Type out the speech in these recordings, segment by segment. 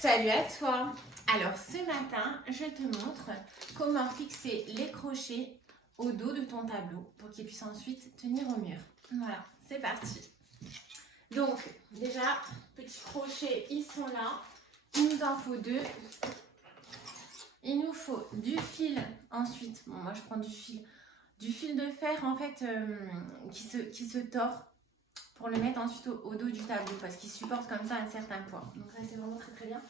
Salut à toi. Alors ce matin, je te montre comment fixer les crochets au dos de ton tableau pour qu'ils puissent ensuite tenir au mur. Voilà, c'est parti. Donc déjà, petits crochets, ils sont là. Il nous en faut 2. Il nous faut du fil ensuite. Bon, moi je prends du fil de fer en fait qui se tord pour le mettre ensuite au dos du tableau parce qu'il supporte comme ça un certain poids. Donc ça c'est vraiment très très bien.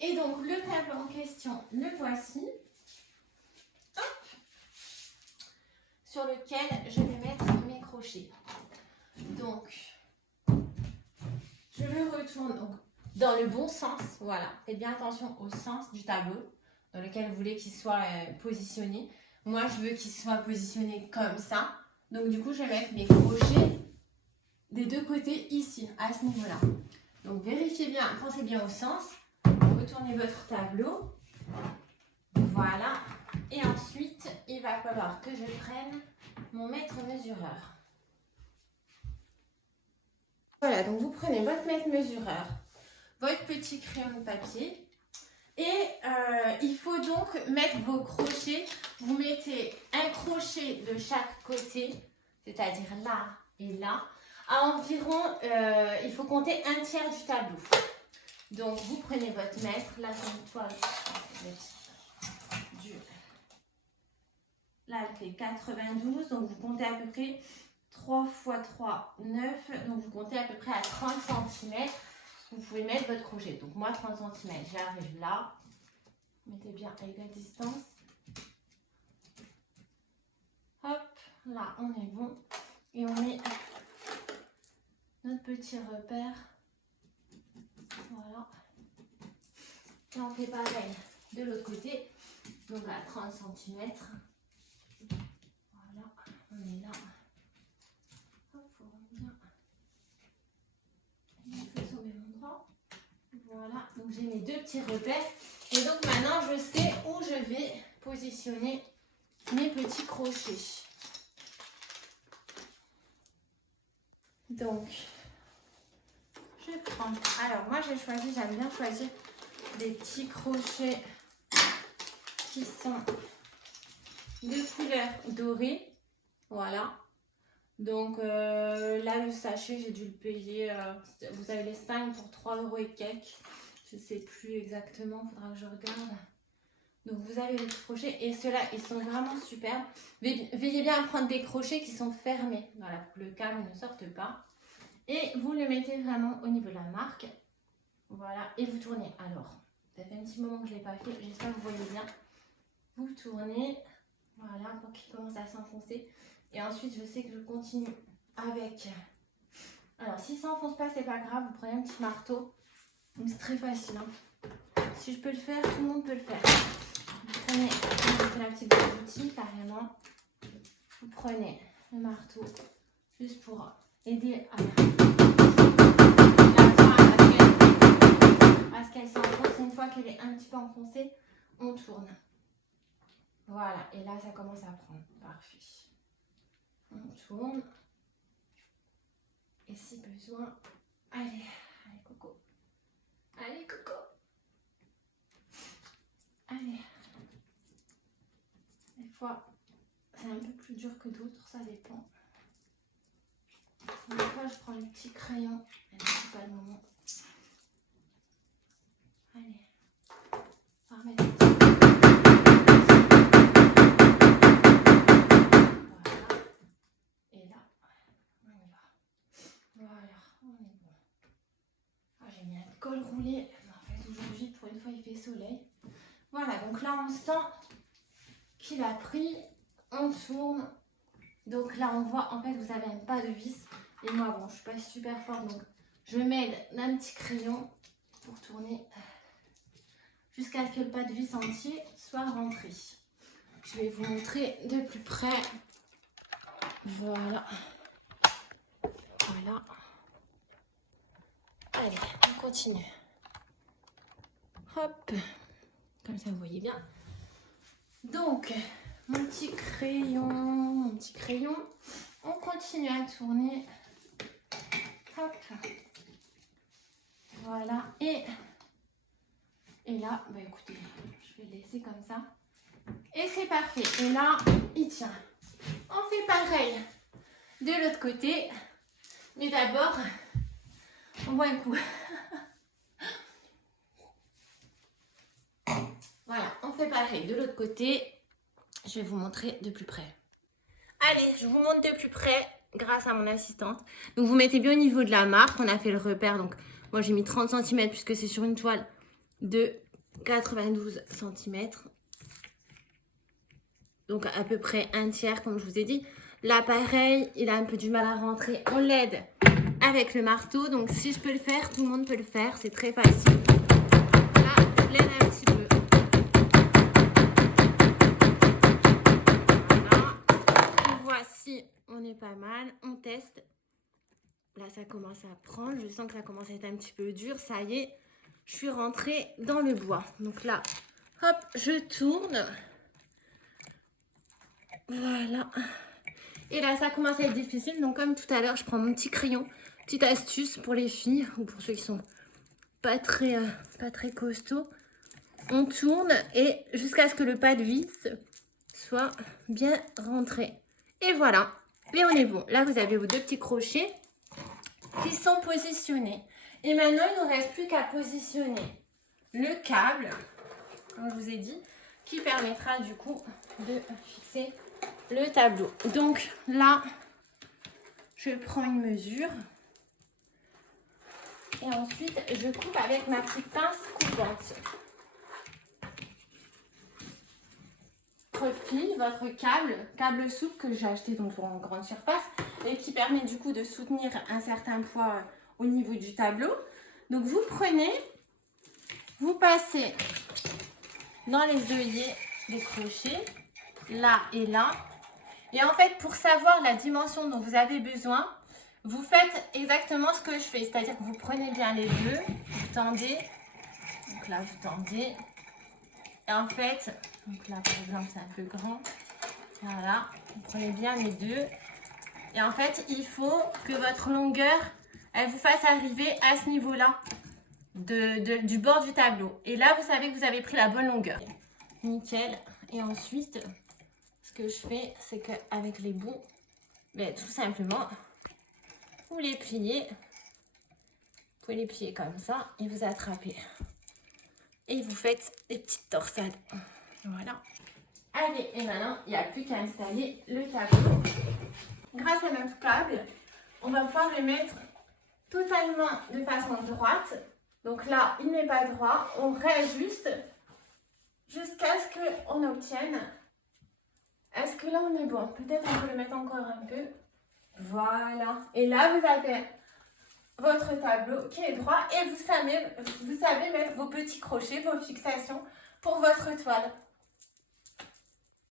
Et donc le tableau en question, le voici. Hop, sur lequel je vais mettre mes crochets. Donc je le retourne donc, dans le bon sens. Voilà, faites bien attention au sens du tableau dans lequel vous voulez qu'il soit positionné. Moi je veux qu'il soit positionné comme ça. Donc du coup je vais mettre mes crochets des deux côtés ici, à ce niveau-là. Donc vérifiez bien, pensez bien au sens. Retournez votre tableau. Voilà. Et ensuite, il va falloir que je prenne mon mètre mesureur. Voilà, donc vous prenez votre mètre mesureur, votre petit crayon de papier. Et il faut donc mettre vos crochets. Vous mettez un crochet de chaque côté, c'est-à-dire là et là. À environ, il faut compter un tiers du tableau. Donc, vous prenez votre mètre. Là, c'est une toile. Là, elle fait 92. Donc, vous comptez à peu près 3 x 3, 9. Donc, vous comptez à peu près à 30 cm. Vous pouvez mettre votre crochet. Donc, moi, 30 cm. J'arrive là. Mettez bien à égale distance. Hop. Là, on est bon. Et on met notre petit repère. Voilà. Et on fait pareil de l'autre côté. Donc à 30 cm. Voilà, on est là. Hop, faut bien. On fait au même endroit. Voilà, donc j'ai mes deux petits repères. Et donc maintenant je sais où je vais positionner mes petits crochets. Donc, je prends. Alors moi j'ai choisi, j'aime bien choisir des petits crochets qui sont de couleur dorée. Voilà. Donc là le sachet j'ai dû le payer. Vous avez les 5 pour 3 € et quelques. Je sais plus exactement, il faudra que je regarde. Donc vous avez les petits crochets et ceux-là ils sont vraiment superbes. Veillez bien à prendre des crochets qui sont fermés. Voilà, pour que le câble ne sorte pas. Et vous le mettez vraiment au niveau de la marque. Voilà, et vous tournez. Alors, ça fait un petit moment que je ne l'ai pas fait, j'espère que vous voyez bien. Vous tournez, voilà, pour qu'il commence à s'enfoncer. Et ensuite, je sais que je continue avec... Alors, si ça n'enfonce pas, c'est pas grave, vous prenez un petit marteau. Donc, c'est très facile. Hein. Si je peux le faire, tout le monde peut le faire. Vous prenez la petite boîte d'outils, carrément. Vous prenez le marteau, juste pour aider à ce qu'elle s'enfonce. Une fois qu'elle est un petit peu enfoncée, on tourne. Voilà, et là, ça commence à prendre. Parfait. On tourne. Et si besoin, allez, allez Coco. Allez Coco. Allez. Des fois, c'est un peu plus dur que d'autres, ça dépend. Des fois, je prends le petit crayon. C'est pas le moment. Allez. On va remettre voilà. Et là, on y va. Voilà, on est bon. Ah, j'ai mis un col roulé. En fait, aujourd'hui, pour une fois, il fait soleil. Voilà, donc là, on sent qu'il a pris. On tourne. Donc là, on voit, en fait, vous avez un pas de vis. Et moi, bon, je suis pas super forte, donc je m'aide d'un petit crayon pour tourner jusqu'à ce que le pas de vis entier soit rentré. Je vais vous montrer de plus près. Voilà. Voilà. Allez, on continue. Hop. Comme ça, vous voyez bien. Donc, mon petit crayon. On continue à tourner. Hop. Voilà. Et Et là, bah écoutez, je vais le laisser comme ça. Et c'est parfait. Et là, il tient. On fait pareil de l'autre côté. Mais d'abord, on boit un coup. Voilà, on fait pareil de l'autre côté. Je vais vous montrer de plus près. Allez, je vous montre de plus près grâce à mon assistante. Donc, vous mettez bien au niveau de la marque. On a fait le repère. Donc, moi, j'ai mis 30 cm puisque c'est sur une toile de 92 cm. Donc, à peu près un tiers, comme je vous ai dit. L'appareil, il a un peu du mal à rentrer. On l'aide avec le marteau. Donc, si je peux le faire, tout le monde peut le faire. C'est très facile. Là, je l'aide un petit peu. Si on est pas mal, on teste. Là, ça commence à prendre. Je sens que ça commence à être un petit peu dur. Ça y est, je suis rentrée dans le bois. Donc là, hop, je tourne. Voilà. Et là, ça commence à être difficile. Donc, comme tout à l'heure, je prends mon petit crayon. Petite astuce pour les filles ou pour ceux qui sont pas très costauds. On tourne et jusqu'à ce que le pas de vis soit bien rentré. Et voilà, et on est bon. Là, vous avez vos 2 petits crochets qui sont positionnés. Et maintenant, il ne nous reste plus qu'à positionner le câble, comme je vous ai dit, qui permettra du coup de fixer le tableau. Donc là, je prends une mesure. Et ensuite, je coupe avec ma petite pince coupante. Fil, votre câble souple que j'ai acheté donc en grande surface et qui permet du coup de soutenir un certain poids au niveau du tableau. Donc vous prenez, vous passez dans les œillets des crochets, là et là. Et en fait, pour savoir la dimension dont vous avez besoin, vous faites exactement ce que je fais. C'est-à-dire que vous prenez bien les deux, vous tendez, donc là vous tendez. Et en fait, donc là par exemple c'est un peu grand, voilà, vous prenez bien les deux. Et en fait, il faut que votre longueur, elle vous fasse arriver à ce niveau-là du bord du tableau. Et là, vous savez que vous avez pris la bonne longueur. Nickel. Et ensuite, ce que je fais, c'est qu'avec les bouts, ben, tout simplement, vous les pliez. Vous pouvez les plier comme ça et vous attrapez. Et vous faites des petites torsades. Voilà. Allez, et maintenant, il n'y a plus qu'à installer le tableau. Grâce à notre câble, on va pouvoir le mettre totalement de façon droite. Donc là, il n'est pas droit. On réajuste jusqu'à ce qu'on obtienne. Est-ce que là, on est bon? Peut-être on peut le mettre encore un peu. Voilà. Et là, vous avez votre tableau qui est droit et vous savez mettre vos petits crochets, vos fixations pour votre toile.